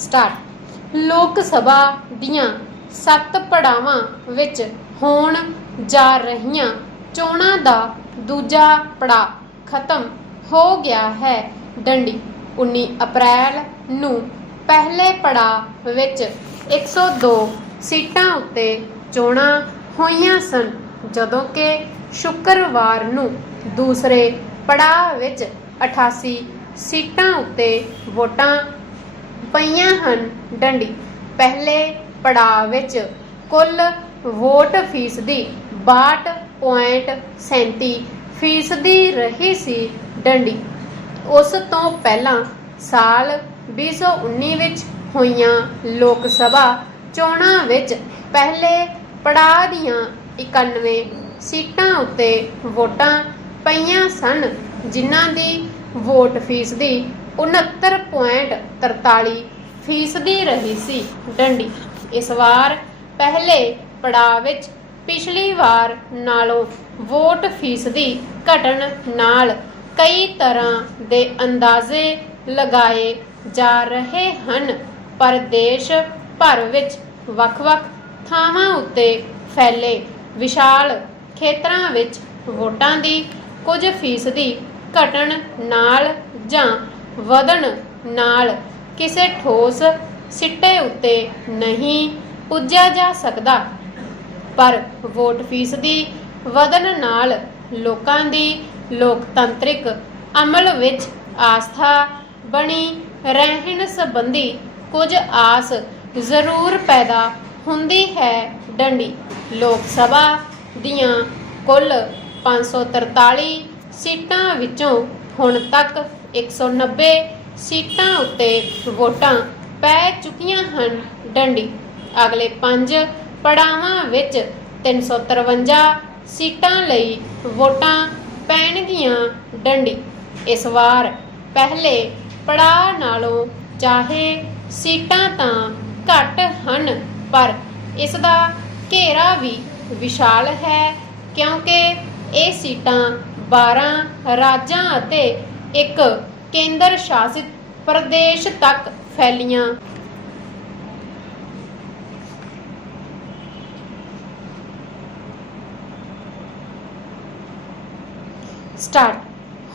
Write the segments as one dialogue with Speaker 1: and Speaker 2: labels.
Speaker 1: Start. ਲੋਕ ਸਭਾ ਦੀਆਂ ਸੱਤ ਪੜਾਵਾਂ ਵਿੱਚ ਹੋਣ ਜਾ ਰਹੀਆਂ, ਚੋਣਾਂ ਦਾ ਦੂਜਾ ਪੜਾ ਖਤਮ ਹੋ ਗਿਆ ਹੈ। ਡੰਡੀ 19 ਅਪ੍ਰੈਲ ਨੂੰ ਪਹਿਲੇ ਪੜਾਅ ਵਿੱਚ 102 ਸੀਟਾਂ ਉੱਤੇ ਚੋਣਾਂ ਹੋਈਆਂ ਸਨ, ਜਦੋਂ ਕਿ ਸ਼ੁੱਕਰਵਾਰ ਨੂੰ ਦੂਸਰੇ ਪੜਾਅ ਵਿੱਚ 88 ਸੀਟਾਂ ਉੱਤੇ ਵੋਟਾਂ ਪਈਆਂ ਹਨ। ਡੰਡੀ, ਪਹਿਲੇ ਪੜਾਅ ਵਿੱਚ ਕੁੱਲ ਵੋਟ ਫੀਸਦੀ 62.37 ਫੀਸਦੀ ਰਹੀ ਸੀ ਡੰਡੀ। ਉਸ ਤੋਂ ਪਹਿਲਾਂ ਸਾਲ 2019 ਵਿੱਚ ਹੋਈਆਂ ਲੋਕ ਸਭਾ ਚੋਣਾਂ ਵਿੱਚ ਪਹਿਲੇ ਪੜਾਅ ਦੀਆਂ 91 ਸੀਟਾਂ ਉੱਤੇ ਵੋਟਾਂ ਪਈਆਂ ਸਨ, ਜਿਨ੍ਹਾਂ ਦੀ ਵੋਟ ਫੀਸਦੀ 69.43 ਫੀਸਦੀ ਰਹੀ ਸੀ ਡੰਡੀ। ਇਸ ਵਾਰ ਪਹਿਲੇ ਪੜਾਅ ਵਿੱਚ ਪਿਛਲੀ ਵਾਰ ਨਾਲੋਂ ਵੋਟ ਫੀਸਦੀ ਘਟਣ ਨਾਲ ਕਈ ਤਰ੍ਹਾਂ ਦੇ ਅੰਦਾਜ਼ੇ ਲਗਾਏ ਜਾ ਰਹੇ ਹਨ, ਪਰ ਦੇਸ਼ ਭਰ ਵਿੱਚ ਵੱਖ-ਵੱਖ ਥਾਵਾਂ ਉੱਤੇ ਫੈਲੇ ਵਿਸ਼ਾਲ ਖੇਤਰਾਂ ਵਿੱਚ ਵੋਟਾਂ ਦੀ ਕੁਝ ਫੀਸਦੀ ਘਟਣ ਨਾਲ ਜਾਂ ਵਧਣ ਨਾਲ ਕਿਸੇ ਠੋਸ ਸਿੱਟੇ ਉੱਤੇ ਨਹੀਂ ਪੁੱਜਿਆ ਜਾ ਸਕਦਾ। ਪਰ ਵੋਟ ਫੀਸਦੀ ਵਧਣ ਨਾਲ ਲੋਕਾਂ ਦੀ ਲੋਕਤੰਤਰਿਕ ਅਮਲ ਵਿੱਚ ਆਸਥਾ ਬਣੀ ਰਹਿਣ ਸੰਬੰਧੀ ਕੁਝ ਆਸ ਜ਼ਰੂਰ ਪੈਦਾ ਹੁੰਦੀ ਹੈ ਡੰਡੀ। ਲੋਕ ਸਭਾ ਦੀਆਂ ਕੁੱਲ 543 ਸੀਟਾਂ ਵਿੱਚੋਂ ਹੁਣ ਤੱਕ 190 ਸੀਟਾਂ ਉੱਤੇ ਵੋਟਾਂ ਪੈ ਚੁੱਕੀਆਂ ਹਨ। ਡੰਡੀ, ਅਗਲੇ 5 ਪੜਾਵਾਂ ਵਿੱਚ 353 ਸੀਟਾਂ ਲਈ ਵੋਟਾਂ ਪੈਣਗੀਆਂ। ਡੰਡੀ, ਇਸ ਵਾਰ ਪਹਿਲੇ ਪੜਾਅ ਨਾਲੋਂ ਚਾਹੇ ਸੀਟਾਂ ਤਾਂ ਘੱਟ ਹਨ, ਪਰ ਇਸ ਦਾ ਘੇਰਾ ਵੀ ਵਿਸ਼ਾਲ ਹੈ ਕਿਉਂਕਿ ਇਹ ਸੀਟਾਂ 12 ਰਾਜਾਂ ਅਤੇ ਇੱਕ ਕੇਂਦਰ ਸ਼ਾਸਿਤ ਪ੍ਰਦੇਸ਼ ਤੱਕ ਫੈਲੀਆਂ। ਸਟਾਰਟ।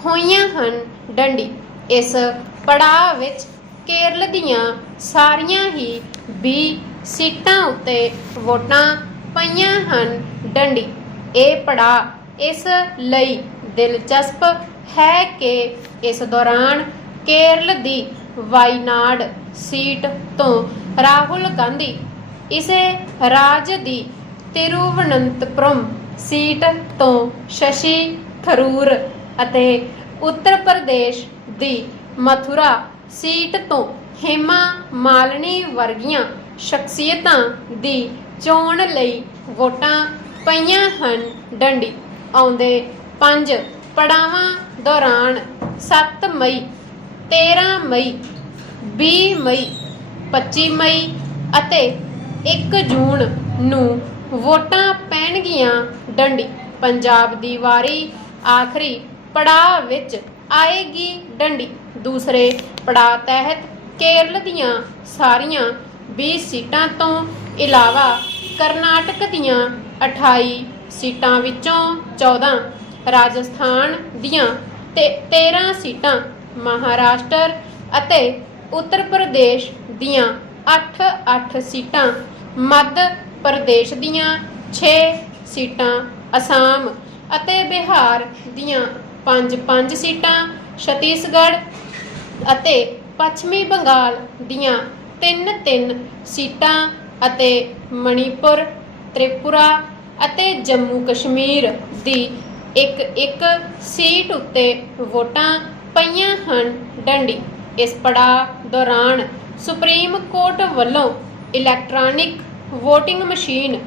Speaker 1: ਹੋਈਆਂ ਹਨ ਡੰਡੀ। ਇਸ ਪੜਾਅ ਵਿੱਚ ਕੇਰਲ ਦੀਆਂ ਸਾਰੀਆਂ ਹੀ 20 ਸੀਟਾਂ ਉੱਤੇ ਵੋਟਾਂ ਪਈਆਂ ਹਨ ਡੰਡੀ। ਇਹ ਪੜਾਅ ਇਸ ਲਈ ਦਿਲਚਸਪ ਹੈ ਕਿ ਇਸ ਦੌਰਾਨ ਕੇਰਲ ਦੀ ਵਾਇਨਾਡ ਸੀਟ ਤੋਂ ਰਾਹੁਲ ਗਾਂਧੀ ਇਸੇ ਰਾਜ ਦੀ ਤਿਰੂਵਨੰਤਪੁਰਮ ਸੀਟ ਤੋਂ ਸ਼ਸ਼ੀ ਥਰੂਰ ਅਤੇ ਉੱਤਰ ਪ੍ਰਦੇਸ਼ ਦੀ ਮਥੁਰਾ ਸੀਟ ਤੋਂ ਹੇਮਾ ਮਾਲਣੀ ਵਰਗੀਆਂ ਸ਼ਖਸੀਅਤਾਂ ਦੀ ਚੋਣ ਲਈ ਵੋਟਾਂ ਪਈਆਂ ਹਨ। ਡੰਡੀ, ਆਉਂਦੇ ਪੰਜ ਪੜਾਵਾਂ ਦੌਰਾਨ 7 ਮਈ 13 ਮਈ 20 ਮਈ 25 ਮਈ ਅਤੇ 1 ਜੂਨ ਨੂੰ ਵੋਟਾਂ ਪੈਣਗੀਆਂ ਡੰਡੀ। ਪੰਜਾਬ ਦੀ ਵਾਰੀ ਆਖਰੀ ਪੜਾਅ ਵਿੱਚ ਆਏਗੀ ਡੰਡੀ। ਦੂਸਰੇ ਪੜਾਅ ਤਹਿਤ ਕੇਰਲ ਦੀਆਂ ਸਾਰੀਆਂ 20 ਸੀਟਾਂ ਤੋਂ ਇਲਾਵਾ ਕਰਨਾਟਕ ਦੀਆਂ 28 ਸੀਟਾਂ ਵਿੱਚੋਂ 14 ਰਾਜਸਥਾਨ ਦੀਆਂ ਤੇ 13 ਸੀਟਾਂ ਮਹਾਰਾਸ਼ਟਰ ਅਤੇ ਉੱਤਰ ਪ੍ਰਦੇਸ਼ ਦੀਆਂ 8-8 ਸੀਟਾਂ, ਮੱਧ ਪ੍ਰਦੇਸ਼ ਦੀਆਂ 6 ਸੀਟਾਂ, ਅਸਾਮ ਅਤੇ ਬਿਹਾਰ ਦੀਆਂ 5-5 ਸੀਟਾਂ, ਛੱਤੀਸਗੜ੍ਹ ਅਤੇ ਪੱਛਮੀ ਬੰਗਾਲ ਦੀਆਂ 3-3 ਸੀਟਾਂ ਅਤੇ ਮਣੀਪੁਰ, ਤ੍ਰਿਪੁਰਾ ਅਤੇ ਜੰਮੂ ਕਸ਼ਮੀਰ ਦੀ ਇੱਕ ਇੱਕ ਸੀਟ ਉੱਤੇ ਵੋਟਾਂ ਪਈਆਂ ਹਨ। ਡੰਡੀ, ਇਸ ਪੜਾਅ ਦੌਰਾਨ ਸੁਪਰੀਮ ਕੋਰਟ ਵੱਲੋਂ ਇਲੈਕਟ੍ਰੋਨਿਕ VOTING ਮਸ਼ੀਨ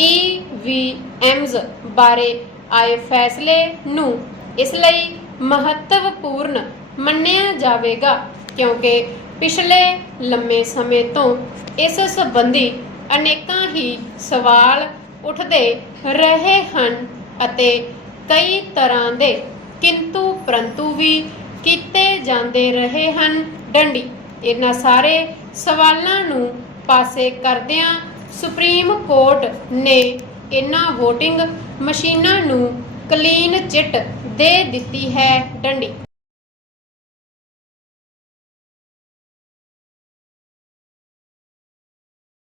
Speaker 1: EVMs ਬਾਰੇ ਆਏ ਫੈਸਲੇ ਨੂੰ ਇਸ ਲਈ ਮਹੱਤਵਪੂਰਨ ਮੰਨਿਆ ਜਾਵੇਗਾ, ਕਿਉਂਕਿ ਪਿਛਲੇ ਲੰਮੇ ਸਮੇਂ ਤੋਂ ਇਸ ਸੰਬੰਧੀ ਅਨੇਕਾਂ ਹੀ ਸਵਾਲ ਉੱਠਦੇ ਰਹੇ ਹਨ ਅਤੇ ਕਈ ਤਰ੍ਹਾਂ ਦੇ, ਕਿੰਤੂ ਪਰੰਤੂ ਵੀ ਕੀਤੇ ਜਾਂਦੇ ਰਹੇ ਹਨ। ਡੰਡੀ, ਇਹਨਾਂ ਸਾਰੇ ਸਵਾਲਾਂ ਨੂੰ ਪਾਸੇ ਕਰਦਿਆਂ ਸੁਪਰੀਮ ਕੋਰਟ ਨੇ ਇਹਨਾਂ VOTING ਮਸ਼ੀਨਾਂ ਨੂੰ ਕਲੀਨ ਚਿੱਟ ਦੇ ਦਿੱਤੀ ਹੈ। ਡੰਡੀ